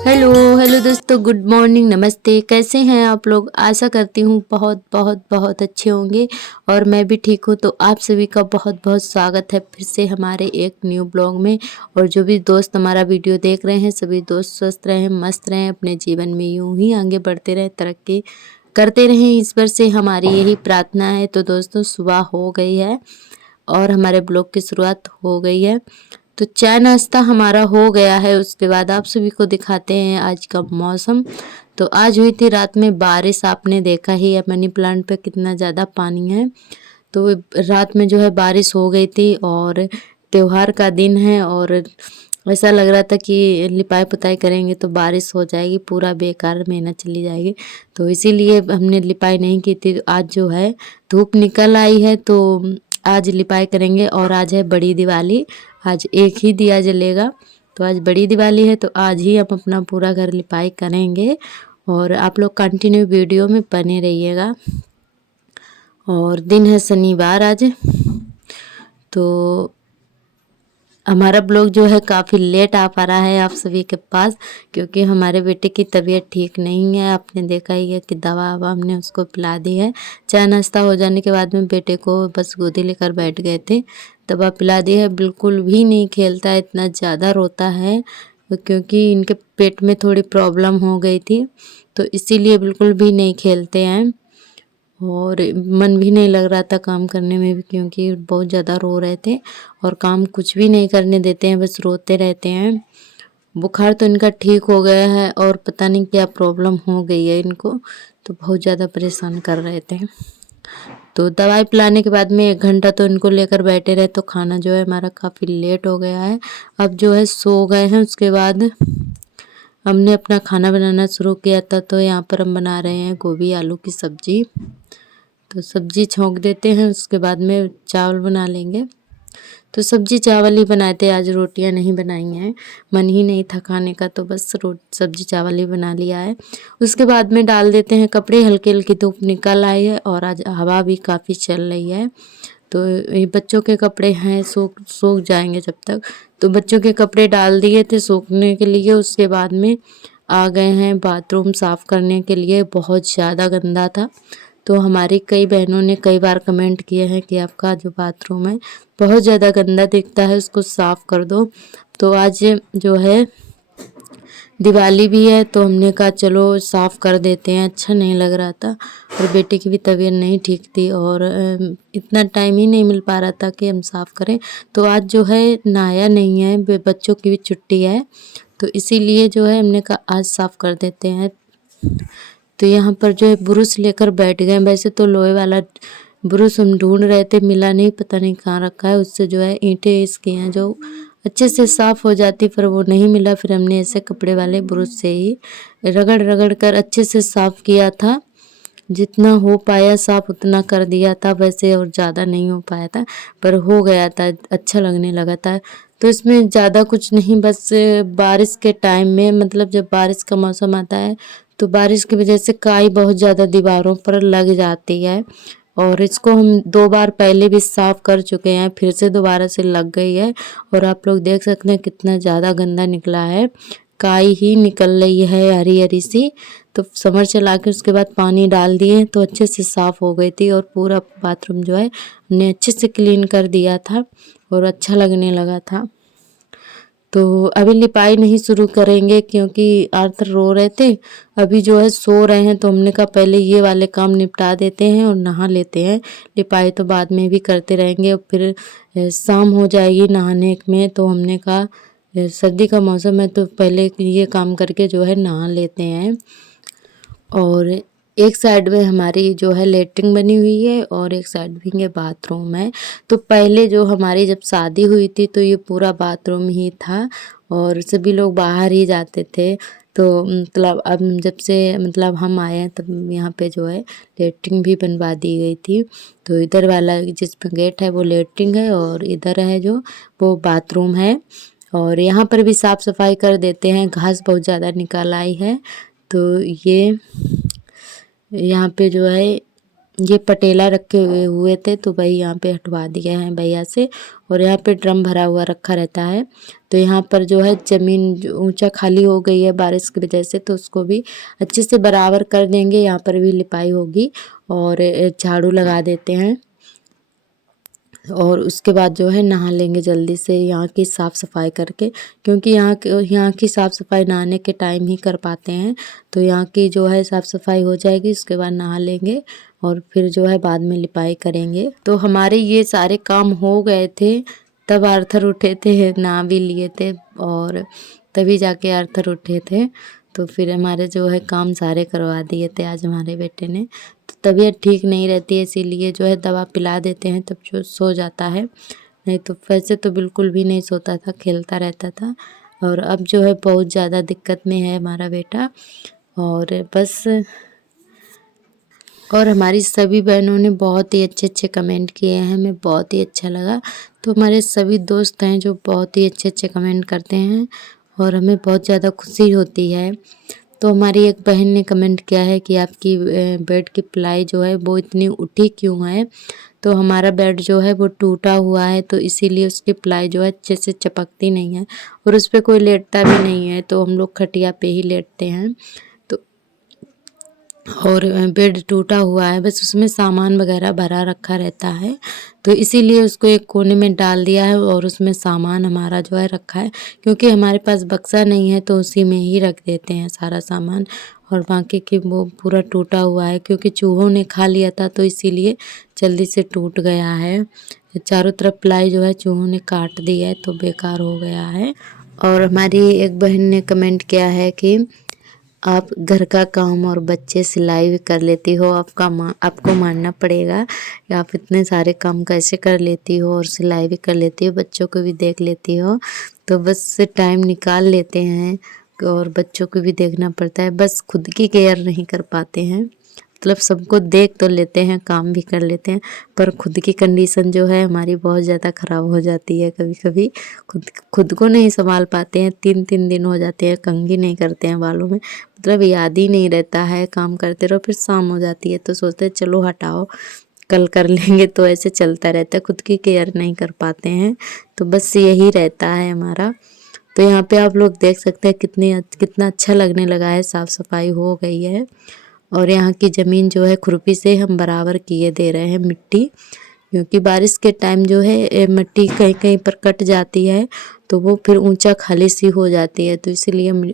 Hello hello दोस्तों, good morning, नमस्ते। कैसे हैं आप लोग? आशा करती हूँ बहुत बहुत बहुत अच्छे होंगे और मैं भी ठीक हूँ। तो आप सभी का बहुत बहुत स्वागत है फिर से हमारे एक न्यू ब्लॉग में। और जो भी दोस्त हमारा वीडियो देख रहे हैं, सभी दोस्त स्वस्थ रहें, मस्त रहें, अपने जीवन में यूं ही आगे बढ़ते रहें, तरक्की करते रहें, ईश्वर से हमारी यही प्रार्थना है। तो दोस्तों, सुबह हो गई है और हमारे ब्लॉग की शुरुआत हो गई है। तो चाय नाश्ता हमारा हो गया है। उसके बाद आप सभी को दिखाते हैं आज का मौसम। तो आज हुई थी रात में बारिश, आपने देखा ही है मनी प्लांट पे कितना ज़्यादा पानी है। तो रात में जो है बारिश हो गई थी और त्योहार का दिन है और ऐसा लग रहा था कि लिपाई पुताई करेंगे तो बारिश हो जाएगी, पूरा बेकार मेहनत चली जाएगी। तो इसीलिए हमने लिपाई नहीं की थी। आज जो है धूप निकल आई है तो आज लिपाई करेंगे। और आज है बड़ी दिवाली, आज एक ही दिया जलेगा। तो आज बड़ी दिवाली है तो आज ही हम अपना पूरा घर लिपाई करेंगे। और आप लोग कंटिन्यू वीडियो में बने रहिएगा। और दिन है शनिवार आज। तो हमारा ब्लॉग जो है काफ़ी लेट आ पा रहा है आप सभी के पास, क्योंकि हमारे बेटे की तबीयत ठीक नहीं है। आपने देखा ही है कि दवा ववा हमने उसको पिला दी है। चाय नाश्ता हो जाने के बाद में बेटे को बस गोदी लेकर बैठ गए थे, दवा पिला दी है। बिल्कुल भी नहीं खेलता है, इतना ज़्यादा रोता है क्योंकि इनके पेट में थोड़ी प्रॉब्लम हो गई थी, तो इसीलिए बिल्कुल भी नहीं खेलते हैं। और मन भी नहीं लग रहा था काम करने में भी, क्योंकि बहुत ज़्यादा रो रहे थे और काम कुछ भी नहीं करने देते हैं, बस रोते रहते हैं। बुखार तो इनका ठीक हो गया है और पता नहीं क्या प्रॉब्लम हो गई है इनको, तो बहुत ज़्यादा परेशान कर रहे थे। तो दवाई पिलाने के बाद में 1 घंटा तो इनको लेकर बैठे रहे, तो खाना जो है हमारा काफ़ी लेट हो गया है। अब जो है सो गए हैं। उसके बाद हमने अपना खाना बनाना शुरू किया था। तो यहाँ पर हम बना रहे हैं गोभी आलू की सब्जी। तो सब्जी छौंक देते हैं, उसके बाद में चावल बना लेंगे। तो सब्जी चावल ही बनाए थे, आज रोटियां नहीं बनाई हैं, मन ही नहीं था खाने का, तो बस सब्जी चावल ही बना लिया है। उसके बाद में डाल देते हैं कपड़े। हल्की हल्की धूप निकल आई है और आज हवा भी काफ़ी चल रही है। तो ये बच्चों के कपड़े हैं, सूख जाएंगे जब तक। तो बच्चों के कपड़े डाल दिए थे सूखने के लिए। उसके बाद में आ गए हैं बाथरूम साफ़ करने के लिए, बहुत ज़्यादा गंदा था। तो हमारी कई बहनों ने कई बार कमेंट किए हैं कि आपका जो बाथरूम है बहुत ज़्यादा गंदा दिखता है, उसको साफ़ कर दो। तो आज जो है दिवाली भी है, तो हमने कहा चलो साफ़ कर देते हैं, अच्छा नहीं लग रहा था। और बेटे की भी तबीयत नहीं ठीक थी और इतना टाइम ही नहीं मिल पा रहा था कि हम साफ़ करें। तो आज जो है नहाया नहीं है, बच्चों की भी छुट्टी है, तो इसीलिए जो है हमने कहा आज साफ़ कर देते हैं। तो यहाँ पर जो है ब्रुश लेकर बैठ गए। वैसे तो लोहे वाला ब्रुश हम ढूंढ रहे थे, मिला नहीं, पता नहीं कहाँ रखा है। उससे जो है ईंटें इसकी हैं जो अच्छे से साफ़ हो जाती, पर वो नहीं मिला। फिर हमने ऐसे कपड़े वाले ब्रुश से ही रगड़ रगड़ कर अच्छे से साफ़ किया था। जितना हो पाया साफ़ उतना कर दिया था वैसे, और ज़्यादा नहीं हो पाया था, पर हो गया था, अच्छा लगने लगा था। तो इसमें ज़्यादा कुछ नहीं, बस बारिश के टाइम में, मतलब जब बारिश का मौसम आता है तो बारिश की वजह से काई बहुत ज़्यादा दीवारों पर लग जाती है। और इसको हम 2 बार पहले भी साफ़ कर चुके हैं, फिर से दोबारा से लग गई है। और आप लोग देख सकते हैं कितना ज़्यादा गंदा निकला है, काई ही निकल रही है हरी हरी सी। तो समर चला के उसके बाद पानी डाल दिए तो अच्छे से साफ़ हो गई थी और पूरा बाथरूम जो है हमने अच्छे से क्लीन कर दिया था और अच्छा लगने लगा था। तो अभी लिपाई नहीं शुरू करेंगे क्योंकि आर्थर रो रहे थे, अभी जो है सो रहे हैं। तो हमने कहा पहले ये वाले काम निपटा देते हैं और नहा लेते हैं, लिपाई तो बाद में भी करते रहेंगे और फिर शाम हो जाएगी नहाने में। तो हमने कहा सर्दी का मौसम है तो पहले ये काम करके जो है नहा लेते हैं। और एक साइड में हमारी जो है लेटरिन बनी हुई है और एक साइड में ये बाथरूम है। तो पहले जो हमारी जब शादी हुई थी तो ये पूरा बाथरूम ही था और सभी लोग बाहर ही जाते थे। तो मतलब अब जब से मतलब हम आए हैं तब यहाँ पे जो है लेटरिन भी बनवा दी गई थी। तो इधर वाला जिसमें गेट है वो लेटरिन है और इधर है जो वो बाथरूम है। और यहाँ पर भी साफ़ सफाई कर देते हैं, घास बहुत ज़्यादा निकल आई है। तो ये यहाँ पे जो है ये पटेला रखे हुए थे तो वही यहाँ पे हटवा दिया है भैया से। और यहाँ पे ड्रम भरा हुआ रखा रहता है। तो यहाँ पर जो है ज़मीन ऊंचा खाली हो गई है बारिश की वजह से, तो उसको भी अच्छे से बराबर कर देंगे। यहाँ पर भी लिपाई होगी और झाड़ू लगा देते हैं। और उसके बाद जो है नहा लेंगे जल्दी से यहाँ की साफ़ सफाई करके, क्योंकि यहाँ की साफ़ सफाई नहाने के टाइम ही कर पाते हैं। तो यहाँ की जो है साफ़ सफाई हो जाएगी, उसके बाद नहा लेंगे और फिर जो है बाद में लिपाई करेंगे। तो हमारे ये सारे काम हो गए थे, तब आर्थर उठे थे, नहा भी लिए थे और तभी जाके आर्थर उठे थे। तो फिर हमारे जो है काम सारे करवा दिए थे आज हमारे बेटे ने। तो तबीयत ठीक नहीं रहती है, इसीलिए जो है दवा पिला देते हैं तब जो सो जाता है, नहीं तो वैसे तो बिल्कुल भी नहीं सोता था, खेलता रहता था। और अब जो है बहुत ज़्यादा दिक्कत में है हमारा बेटा। और बस, और हमारी सभी बहनों ने बहुत ही अच्छे अच्छे कमेंट किए हैं, हमें बहुत ही अच्छा लगा। तो हमारे सभी दोस्त हैं जो बहुत ही अच्छे अच्छे कमेंट करते हैं और हमें बहुत ज़्यादा खुशी होती है। तो हमारी एक बहन ने कमेंट किया है कि आपकी बेड की प्लाई जो है वो इतनी उठी क्यों है। तो हमारा बेड जो है वो टूटा हुआ है, तो इसीलिए उसकी प्लाई जो है अच्छे से चपकती नहीं है और उस पर कोई लेटता भी नहीं है, तो हम लोग खटिया पे ही लेटते हैं। तो और बेड टूटा हुआ है, बस उसमें सामान वगैरह भरा रखा रहता है, तो इसीलिए उसको एक कोने में डाल दिया है और उसमें सामान हमारा जो है रखा है। क्योंकि हमारे पास बक्सा नहीं है तो उसी में ही रख देते हैं सारा सामान। और बाकी की वो पूरा टूटा हुआ है, क्योंकि चूहों ने खा लिया था तो इसीलिए जल्दी से टूट गया है। चारों तरफ प्लाई जो है चूहों ने काट दी है तो बेकार हो गया है। और हमारी एक बहन ने कमेंट किया है कि आप घर का काम और बच्चे सिलाई भी कर लेती हो, आपको मानना पड़ेगा कि आप इतने सारे काम कैसे कर लेती हो और सिलाई भी कर लेती हो, बच्चों को भी देख लेती हो। तो बस टाइम निकाल लेते हैं और बच्चों को भी देखना पड़ता है, बस खुद की केयर नहीं कर पाते हैं। मतलब सबको देख तो लेते हैं, काम भी कर लेते हैं, पर खुद की कंडीशन जो है हमारी बहुत ज़्यादा ख़राब हो जाती है। कभी कभी खुद को नहीं संभाल पाते हैं, 3-3 दिन हो जाते हैं कंघी नहीं करते हैं बालों में, मतलब याद ही नहीं रहता है, काम करते रहो फिर शाम हो जाती है तो सोचते हैं चलो हटाओ कल कर लेंगे। तो ऐसे चलता रहता है, खुद की केयर नहीं कर पाते हैं, तो बस यही रहता है हमारा। तो यहाँ पे आप लोग देख सकते हैं कितना अच्छा लगने लगा है, साफ़ सफाई हो गई है। और यहाँ की ज़मीन जो है खुरपी से हम बराबर किए दे रहे हैं मिट्टी, क्योंकि बारिश के टाइम जो है मिट्टी कहीं कहीं पर कट जाती है तो वो फिर ऊंचा खाली सी हो जाती है, तो इसीलिए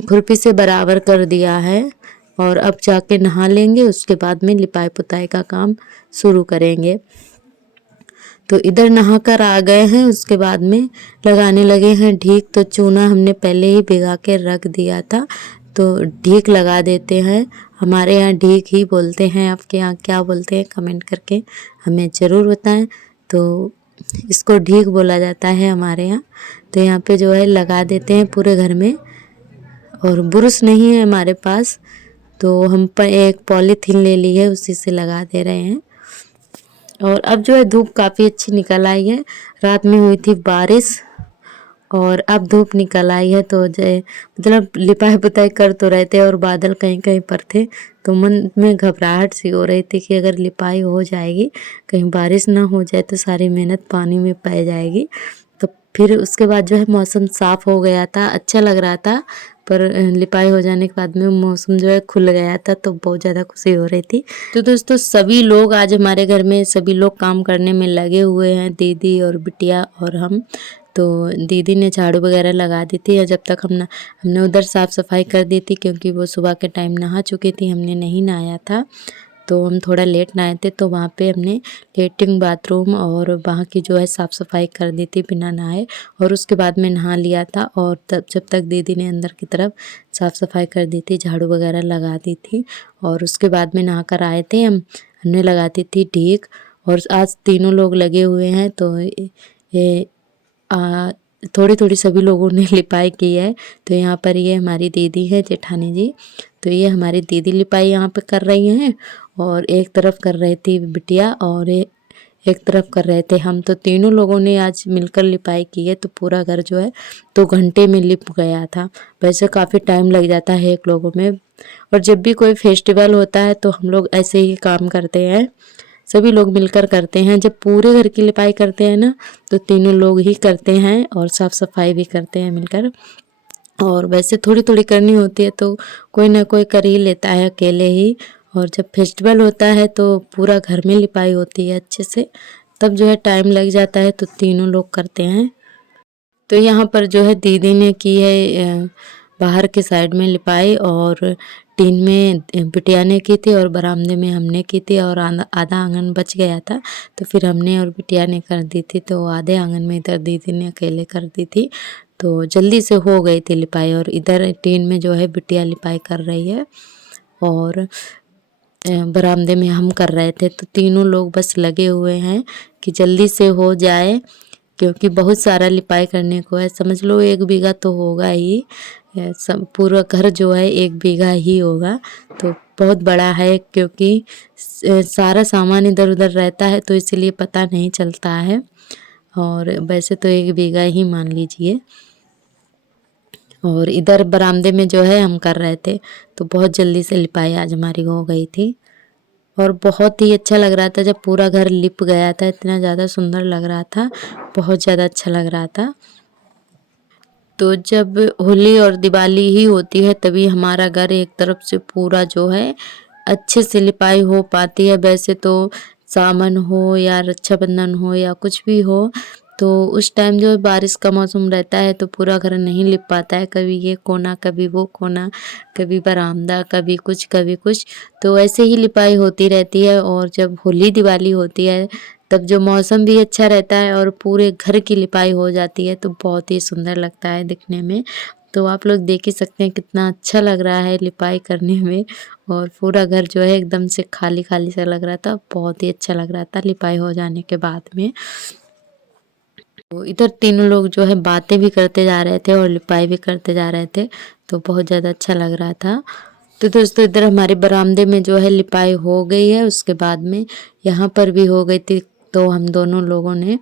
खुरपी से बराबर कर दिया है। और अब जाके नहा लेंगे, उसके बाद में लिपाई पुताई का काम शुरू करेंगे। तो इधर नहा कर आ गए हैं, उसके बाद में लगाने लगे हैं ढीक। तो चूना हमने पहले ही भिगा के रख दिया था, तो ढीक लगा देते हैं। हमारे यहाँ ढीक ही बोलते हैं, आपके यहाँ क्या बोलते हैं कमेंट करके हमें ज़रूर बताएं। तो इसको ढीक बोला जाता है हमारे यहाँ। तो यहाँ पे जो है लगा देते हैं पूरे घर में। और ब्रश नहीं है हमारे पास, तो हम पर एक पॉलीथीन ले ली है, उसी से लगा दे रहे हैं। और अब जो है धूप काफ़ी अच्छी निकल आई है, रात में हुई थी बारिश और अब धूप निकल आई है। तो जो मतलब लिपाई पुताई कर तो रहे थे और बादल कहीं कहीं पर थे, तो मन में घबराहट सी हो रही थी कि अगर लिपाई हो जाएगी, कहीं बारिश ना हो जाए तो सारी मेहनत पानी में पै जाएगी। तो फिर उसके बाद जो है मौसम साफ़ हो गया था, अच्छा लग रहा था। पर लिपाई हो जाने के बाद में मौसम जो है खुल गया था, तो बहुत ज़्यादा खुशी हो रही थी। तो दोस्तों सभी लोग आज हमारे घर में सभी लोग काम करने में लगे हुए हैं, दीदी और बिटिया और हम। तो दीदी ने झाड़ू वगैरह लगा दी थी, और जब तक हमने उधर साफ़ सफाई कर दी थी, क्योंकि वो सुबह के टाइम नहा चुकी थी, हमने नहीं नहाया था। तो हम थोड़ा लेट नहाए थे, तो वहाँ पे हमने लेटरिन बाथरूम और वहाँ की जो है साफ़ सफाई कर दी थी बिना नहाए, और उसके बाद में नहा लिया था। और तब जब तक दीदी ने अंदर की तरफ साफ़ सफाई कर दी थी, झाड़ू वगैरह लगा दी थी, और उसके बाद में नहा कर आए थे हमने लगा दी थी ढीक। और आज तीनों लोग लगे हुए हैं, तो ये थोड़ी थोड़ी सभी लोगों ने लिपाई की है। तो यहाँ पर ये हमारी दीदी है जेठानी जी, तो ये हमारी दीदी लिपाई यहाँ पे कर रही हैं, और एक तरफ कर रही थी बिटिया, और एक तरफ कर रहे थे। हम तो तीनों लोगों ने आज मिलकर लिपाई की है, तो पूरा घर जो है 2 घंटे में लिप गया था। वैसे काफ़ी टाइम लग जाता है एक लोगों में, और जब भी कोई फेस्टिवल होता है तो हम लोग ऐसे ही काम करते हैं, सभी लोग मिलकर करते हैं। जब पूरे घर की लिपाई करते हैं ना, तो तीनों लोग ही करते हैं और साफ़ सफाई भी करते हैं मिलकर। और वैसे थोड़ी थोड़ी करनी होती है तो कोई ना कोई कर ही लेता है अकेले ही। और जब फेस्टिवल होता है तो पूरा घर में लिपाई होती है अच्छे से, तब जो है टाइम लग जाता है, तो तीनों लोग करते हैं। तो यहाँ पर जो है दीदी ने की है बाहर के साइड में लिपाई, और टीन में बिटिया ने की थी और बरामदे में हमने की थी, और आधा आंगन बच गया था तो फिर हमने और बिटिया ने कर दी थी। तो आधे आंगन में इधर दीदी ने अकेले कर दी थी, तो जल्दी से हो गई थी लिपाई। और इधर टीन में जो है बिटिया लिपाई कर रही है, और बरामदे में हम कर रहे थे। तो तीनों लोग बस लगे हुए हैं कि जल्दी से हो जाए, क्योंकि बहुत सारा लिपाई करने को है। समझ लो 1 बीघा तो होगा ही, सब पूरा घर जो है 1 बीघा ही होगा, तो बहुत बड़ा है। क्योंकि सारा सामान इधर उधर रहता है तो इसलिए पता नहीं चलता है, और वैसे तो 1 बीघा ही मान लीजिए। और इधर बरामदे में जो है हम कर रहे थे, तो बहुत जल्दी से लिपाई आज हमारी हो गई थी, और बहुत ही अच्छा लग रहा था जब पूरा घर लिप गया था। इतना ज़्यादा सुंदर लग रहा था, बहुत ज़्यादा अच्छा लग रहा था। तो जब होली और दिवाली ही होती है तभी हमारा घर एक तरफ से पूरा जो है अच्छे से लिपाई हो पाती है। वैसे तो सावन हो या रक्षाबंधन हो या कुछ भी हो, तो उस टाइम जो है बारिश का मौसम रहता है तो पूरा घर नहीं लिप पाता है। कभी ये कोना, कभी वो कोना, कभी बरामदा, कभी कुछ कभी कुछ, तो ऐसे ही लिपाई होती रहती है। और जब होली दिवाली होती है तब जो मौसम भी अच्छा रहता है और पूरे घर की लिपाई हो जाती है, तो बहुत ही सुंदर लगता है दिखने में। तो आप लोग देख ही सकते हैं कितना अच्छा लग रहा है लिपाई करने में, और पूरा घर जो है एकदम से खाली खाली सा लग रहा था, बहुत ही अच्छा लग रहा था लिपाई हो जाने के बाद में। तो इधर तीनों लोग जो है बातें भी करते जा रहे थे और लिपाई भी करते जा रहे थे, तो बहुत ज़्यादा अच्छा लग रहा था। तो दोस्तों इधर हमारे बरामदे में जो है लिपाई हो गई है, उसके बाद में यहाँ पर भी हो गई थी। तो हम दोनों लोगों ने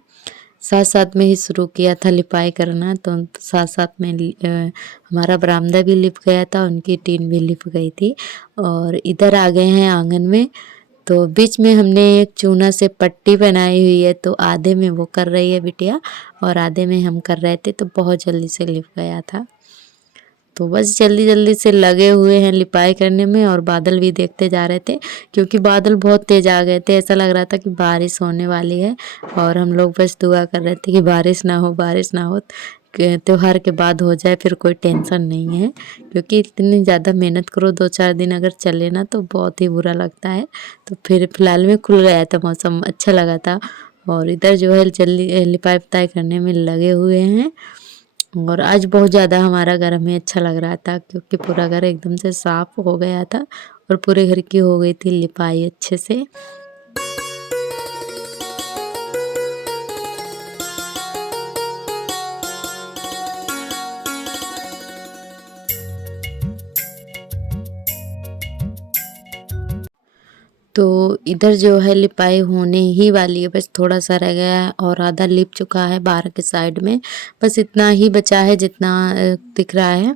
साथ साथ में ही शुरू किया था लिपाई करना, तो साथ साथ में हमारा बरामदा भी लिप गया था, उनकी टीन भी लिप गई थी। और इधर आ गए हैं आंगन में, तो बीच में हमने एक चूना से पट्टी बनाई हुई है, तो आधे में वो कर रही है बिटिया और आधे में हम कर रहे थे, तो बहुत जल्दी से लिप गया था। तो बस जल्दी जल्दी से लगे हुए हैं लिपाई करने में, और बादल भी देखते जा रहे थे क्योंकि बादल बहुत तेज आ गए थे। ऐसा लग रहा था कि बारिश होने वाली है, और हम लोग बस दुआ कर रहे थे कि बारिश ना हो, बारिश ना हो, त्योहार के बाद हो जाए फिर कोई टेंशन नहीं है। क्योंकि इतनी ज़्यादा मेहनत करो 2-4 दिन अगर चले ना तो बहुत ही बुरा लगता है। तो फिर फिलहाल में खुल गया था मौसम, अच्छा लगा था। और इधर जो है जल्दी लिपाई पुताई करने में लगे हुए हैं, और आज बहुत ज़्यादा हमारा घर हमें अच्छा लग रहा था क्योंकि पूरा घर एकदम से साफ हो गया था और पूरे घर की हो गई थी लिपाई अच्छे से। तो इधर जो है लिपाई होने ही वाली है, बस थोड़ा सा रह गया है और आधा लिप चुका है बाहर के साइड में। बस इतना ही बचा है जितना दिख रहा है,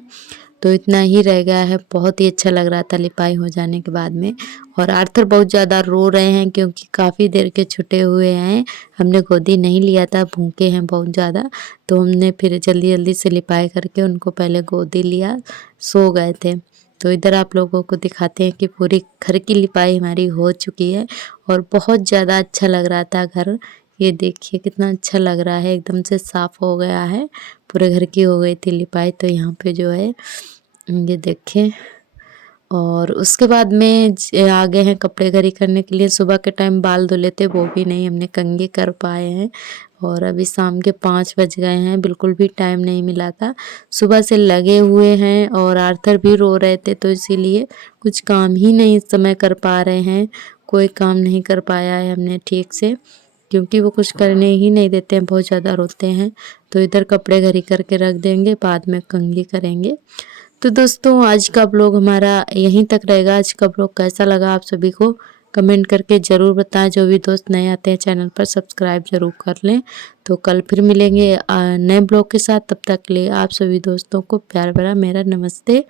तो इतना ही रह गया है। बहुत ही अच्छा लग रहा था लिपाई हो जाने के बाद में। और आर्थर बहुत ज़्यादा रो रहे हैं क्योंकि काफ़ी देर के छुटे हुए हैं, हमने गोदी नहीं लिया था, भूखे हैं बहुत ज़्यादा। तो हमने फिर जल्दी जल्दी से लिपाई करके उनको पहले गोदी लिया, सो गए थे। तो इधर आप लोगों को दिखाते हैं कि पूरी घर की लिपाई हमारी हो चुकी है और बहुत ज़्यादा अच्छा लग रहा था घर। ये देखिए कितना अच्छा लग रहा है, एकदम से साफ़ हो गया है, पूरे घर की हो गई थी लिपाई। तो यहाँ पे जो है ये देखिए, और उसके बाद में आ गए हैं कपड़े घड़ी करने के लिए। सुबह के टाइम बाल धुले थे, वो भी नहीं हमने कंघी कर पाए हैं, और अभी शाम के 5 बज गए हैं, बिल्कुल भी टाइम नहीं मिला था। सुबह से लगे हुए हैं और आर्थर भी रो रहे थे, तो इसीलिए कुछ काम ही नहीं इस समय कर पा रहे हैं। कोई काम नहीं कर पाया है हमने ठीक से, क्योंकि वो कुछ करने ही नहीं देते हैं, बहुत ज़्यादा रोते हैं। तो इधर कपड़े घड़ी करके रख देंगे, बाद में कंघी करेंगे। तो दोस्तों आज का ब्लॉग हमारा यहीं तक रहेगा। आज का ब्लॉग कैसा लगा आप सभी को कमेंट करके ज़रूर बताएं। जो भी दोस्त नए आते हैं चैनल पर सब्सक्राइब ज़रूर कर लें। तो कल फिर मिलेंगे नए ब्लॉग के साथ। तब तक के लिए आप सभी दोस्तों को प्यार भरा मेरा नमस्ते।